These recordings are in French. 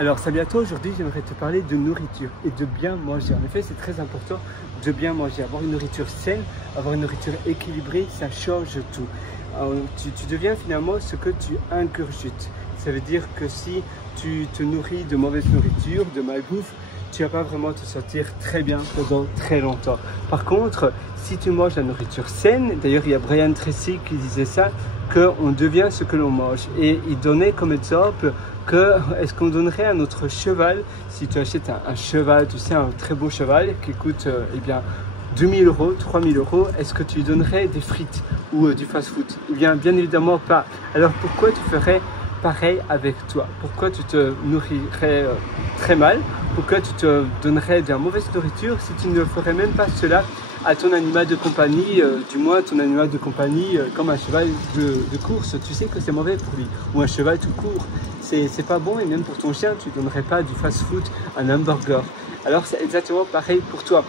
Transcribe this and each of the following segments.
Alors salut à toi, aujourd'hui j'aimerais te parler de nourriture et de bien manger. En effet, c'est très important de bien manger. Avoir une nourriture saine, avoir une nourriture équilibrée, ça change tout. Tu deviens finalement ce que tu ingurgites. Ça veut dire que si tu te nourris de mauvaise nourriture, de malbouffe, tu vas pas vraiment te sentir très bien pendant très longtemps. Par contre, si tu manges la nourriture saine, d'ailleurs il y a Brian Tracy qui disait ça, qu'on devient ce que l'on mange. Et il donnait comme exemple que est-ce qu'on donnerait à notre cheval, si tu achètes un cheval, tu sais, un très beau cheval qui coûte eh bien 2000 €, 3000 €, est-ce que tu lui donnerais des frites ou du fast-food? Eh bien évidemment pas. Alors pourquoi tu ferais pareil avec toi? Pourquoi tu te nourrirais très mal? Pourquoi tu te donnerais de la mauvaise nourriture si tu ne ferais même pas cela à ton animal de compagnie, du moins ton animal de compagnie comme un cheval de course? Tu sais que c'est mauvais pour lui, ou un cheval tout court, c'est pas bon. Et même pour ton chien, tu ne donnerais pas du fast-food, un hamburger. Alors c'est exactement pareil pour toi.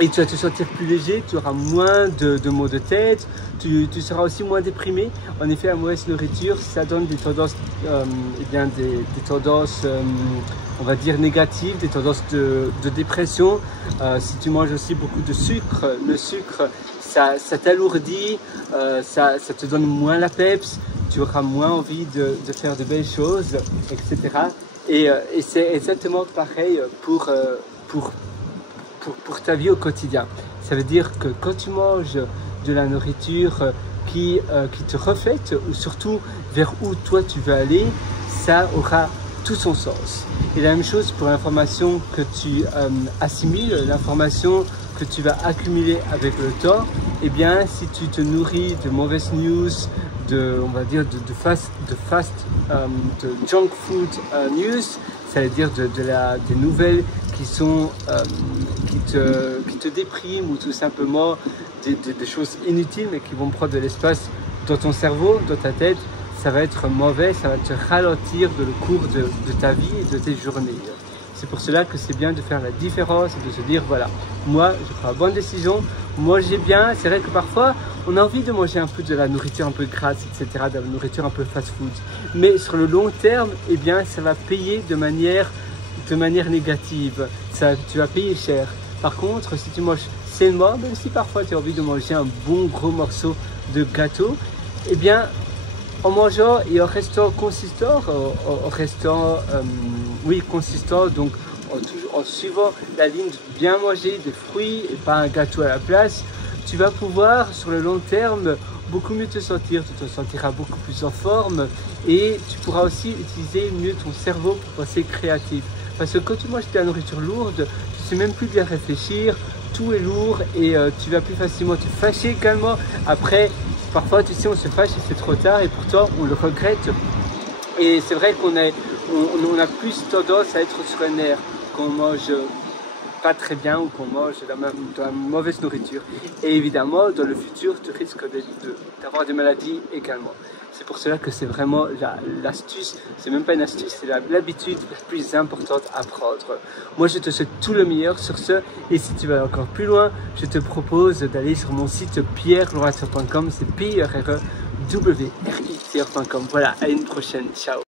Et tu vas te sentir plus léger, tu auras moins de maux de tête, tu seras aussi moins déprimé. En effet, la mauvaise nourriture, ça donne des tendances, des tendances, on va dire négatives, des tendances de dépression. Si tu manges aussi beaucoup de sucre, le sucre, ça t'alourdit, ça te donne moins la peps, tu auras moins envie de faire de belles choses, etc. Et c'est exactement pareil pour ta vie au quotidien. Ça veut dire que quand tu manges de la nourriture qui te reflète, ou surtout vers où toi tu veux aller, ça aura tout son sens. Et la même chose pour l'information que tu assimiles, l'information que tu vas accumuler avec le temps. Eh bien, si tu te nourris de mauvaises news, on va dire de junk food news, ça veut dire des nouvelles qui te dépriment, ou tout simplement des choses inutiles mais qui vont prendre de l'espace dans ton cerveau, dans ta tête, ça va être mauvais, ça va te ralentir le cours de ta vie et de tes journées. C'est pour cela que c'est bien de faire la différence et de se dire voilà, moi je prends la bonne décision, manger bien. C'est vrai que parfois on a envie de manger un peu de la nourriture un peu grasse, etc., de la nourriture un peu fast-food. Mais sur le long terme, eh bien ça va payer de manière négative. Tu vas payer cher. Par contre, si tu manges sainement, même si parfois tu as envie de manger un bon gros morceau de gâteau, eh bien en mangeant et en restant consistant, donc en suivant la ligne de bien manger des fruits et pas un gâteau à la place, tu vas pouvoir sur le long terme beaucoup mieux te sentir, tu te sentiras beaucoup plus en forme, et tu pourras aussi utiliser mieux ton cerveau pour penser créatif. Parce que quand tu manges de la nourriture lourde, tu sais même plus bien réfléchir, tout est lourd et tu vas plus facilement te fâcher également. Après, parfois, tu sais, on se fâche et c'est trop tard, et pourtant on le regrette. Et c'est vrai qu'on a plus tendance à être sur un nerf quand on mange pas très bien ou qu'on mange de la mauvaise nourriture. Et évidemment, dans le futur, tu risques d'avoir des maladies également. C'est pour cela que c'est vraiment l'astuce, c'est même pas une astuce, c'est l'habitude la plus importante à prendre. Moi, je te souhaite tout le meilleur sur ce, et si tu vas encore plus loin, je te propose d'aller sur mon site pierreloratier.com, c'est pierreloratier.com. Voilà, à une prochaine, ciao.